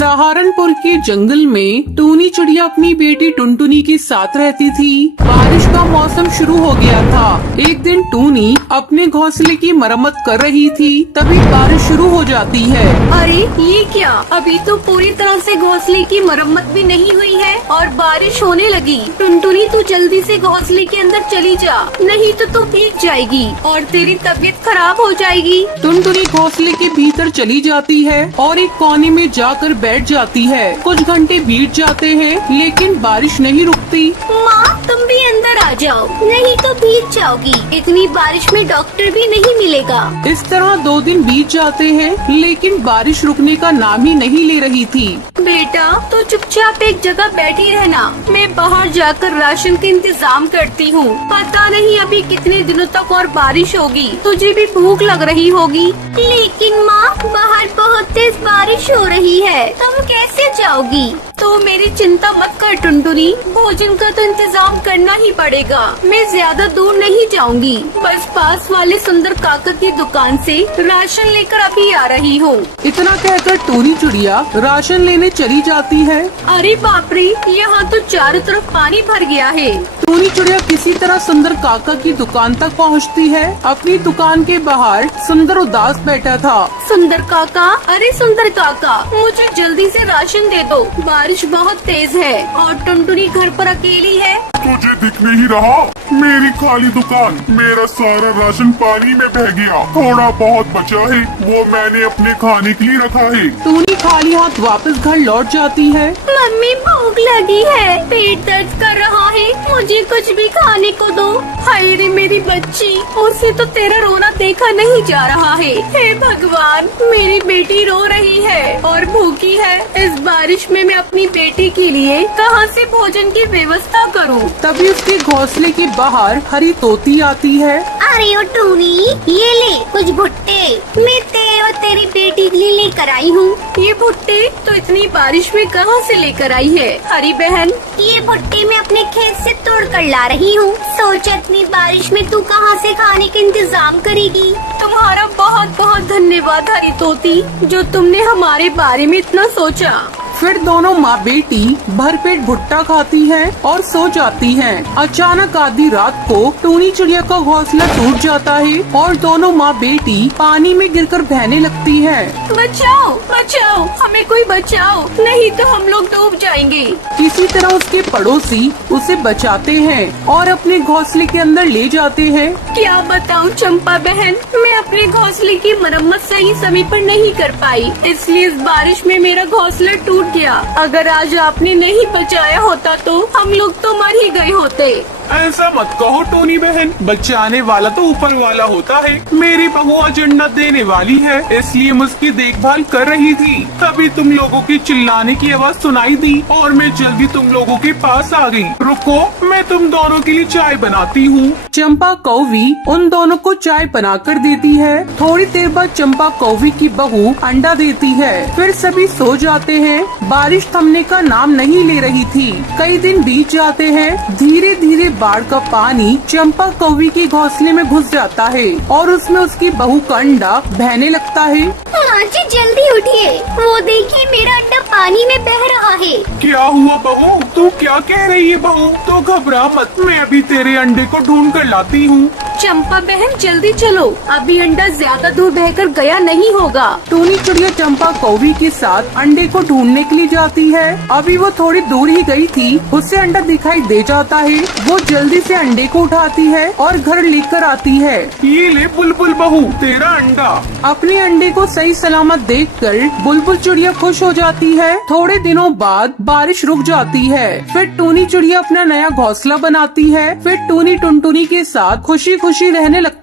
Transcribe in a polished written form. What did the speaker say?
सहारनपुर के जंगल में टूनी चिड़िया अपनी बेटी टुनटुनी के साथ रहती थी। बारिश का मौसम शुरू हो गया था। एक दिन टूनी अपने घोंसले की मरम्मत कर रही थी, तभी बारिश शुरू हो जाती है। अरे ये क्या, अभी तो पूरी तरह से घोंसले की मरम्मत भी नहीं हुई है और बारिश होने लगी। टुनटुनी तू जल्दी से घोंसले के अंदर चली जा, नहीं तो तू भीग जाएगी और तेरी तबीयत खराब हो जाएगी। टुनटुनी घोंसले के भीतर चली जाती है और एक कोने में जाकर बैठ जाती है। कुछ घंटे बीत जाते हैं लेकिन बारिश नहीं रुकती। माँ तुम भी अंदर आ जाओ, नहीं तो भीग जाओगी। इतनी बारिश में डॉक्टर भी नहीं मिलेगा। इस तरह 2 दिन बीत जाते हैं लेकिन बारिश रुकने का नाम ही नहीं ले रही थी। बेटा तो चुपचाप एक जगह बैठी रहना, मैं बाहर जाकर राशन का इंतजाम करती हूँ। पता नहीं अभी कितने दिनों तक और बारिश होगी, तुझे भी भूख लग रही होगी। लेकिन माँ बाहर बहुत तेज बारिश हो रही है, तुम कैसे जाओगी? तो मेरी चिंता मत कर टुनटुनी, भोजन का तो इंतजाम करना ही पड़ेगा। मैं ज्यादा दूर नहीं जाऊंगी, बस पास वाले सुंदर काका की दुकान से राशन लेकर अभी आ रही हूँ। इतना कहकर टूनी चिड़िया राशन लेने चली जाती है। अरे बाप रे, यहाँ तो चारों तरफ पानी भर गया है। टूनी चिड़िया किसी तरह सुंदर काका की दुकान तक पहुँचती है। अपनी दुकान के बाहर सुंदर उदास बैठा था। सुंदर काका, अरे सुंदर काका, मुझे जल्दी से राशन दे दो, बारिश बहुत तेज है और टुनटुनी घर पर अकेली है। तुझे दिख नहीं रहा? मेरी खाली दुकान, मेरा सारा राशन पानी में बह गया। थोड़ा बहुत बचा है, वो मैंने अपने खाने के लिए रखा है। टूनी खाली हाथ वापस घर लौट जाती है। मम्मी भूख लगी है, पेट दर्द कर रहा है, मुझे कुछ भी खाने को दो। हाय रे मेरी बच्ची, उसे तो तेरा रोना देखा नहीं जा रहा है। हे भगवान, मेरी बेटी रो रही है और भूखी है। इस बारिश में मैं अपनी बेटी के लिए कहाँ से भोजन की व्यवस्था करूँ? तभी उसके घोंसले के बाहर हरी तोती आती है। अरे ओ टूनी, ये ले कुछ भुट्टे, मैं तेरे और तेरी बेटी के लिए लेकर आई हूँ। ये भुट्टे तो इतनी बारिश में कहाँ से लेकर आई है हरी बहन? ये भुट्टे मैं अपने खेत से तोड़ कर ला रही हूँ। सोच इतनी बारिश में तू कहाँ से खाने का इंतजाम करेगी? तुम्हारा बहुत बहुत धन्यवाद हरी तोती, जो तुमने हमारे बारे में इतना सोचा। फिर दोनों माँ बेटी भरपेट भुट्टा खाती हैं और सो जाती हैं। अचानक आधी रात को टूनी चिड़िया का घोंसला टूट जाता है और दोनों माँ बेटी पानी में गिरकर बहने लगती हैं। बचाओ बचाओ, हमें कोई बचाओ, नहीं तो हम लोग डूब जाएंगे। किसी तरह उसके पड़ोसी उसे बचाते हैं और अपने घोंसले के अंदर ले जाते हैं। क्या बताऊँ चंपा बहन, मैं अपने घोंसले की मरम्मत सही समय पर नहीं कर पाई, इसलिए इस बारिश में मेरा घोंसला टूट गया। अगर आज आपने नहीं बचाया होता तो हम लोग तो मर ही गए होते। ऐसा मत कहो टोनी बहन, बचाने वाला तो ऊपर वाला होता है। मेरी बहू आज अंडा देने वाली है, इसलिए मैं उसकी देखभाल कर रही थी। तभी तुम लोगों की चिल्लाने की आवाज सुनाई दी और मैं जल्दी तुम लोगों के पास आ गई। रुको, मैं तुम दोनों के लिए चाय बनाती हूँ। चंपा कौवी उन दोनों को चाय बनाकर देती है। थोड़ी देर बाद चंपा कौवी की बहू अंडा देती है। फिर सभी सो जाते हैं। बारिश थमने का नाम नहीं ले रही थी। कई दिन बीत जाते हैं। धीरे धीरे बाढ़ का पानी चंपा कौवी के घोंसले में घुस जाता है और उसमें उसकी बहू का अंडा बहने लगता है। माँ जी जल्दी उठिए, वो देखिए मेरा अंडा पानी में बह रहा है। क्या हुआ बहू? तू क्या कह रही है बहू? तो घबरा मत, मैं अभी तेरे अंडे को ढूंढ कर लाती हूँ। चंपा बहन जल्दी चलो, अभी अंडा ज्यादा दूर बहकर गया नहीं होगा। टूनी चिड़िया चंपा कौवी के साथ अंडे को ढूंढने के लिए जाती है। अभी वो थोड़ी दूर ही गई थी, उसे अंडा दिखाई दे जाता है। वो जल्दी से अंडे को उठाती है और घर लेकर आती है। ये ले बुलबुल बहू, तेरा अंडा। अपने अंडे को सही सलामत देखकर बुलबुल चिड़िया खुश हो जाती है। थोड़े दिनों बाद बारिश रुक जाती है। फिर टूनी चिड़िया अपना नया घोंसला बनाती है। फिर टूनी टुनटुनी के साथ खुशी खुशी रहने लगती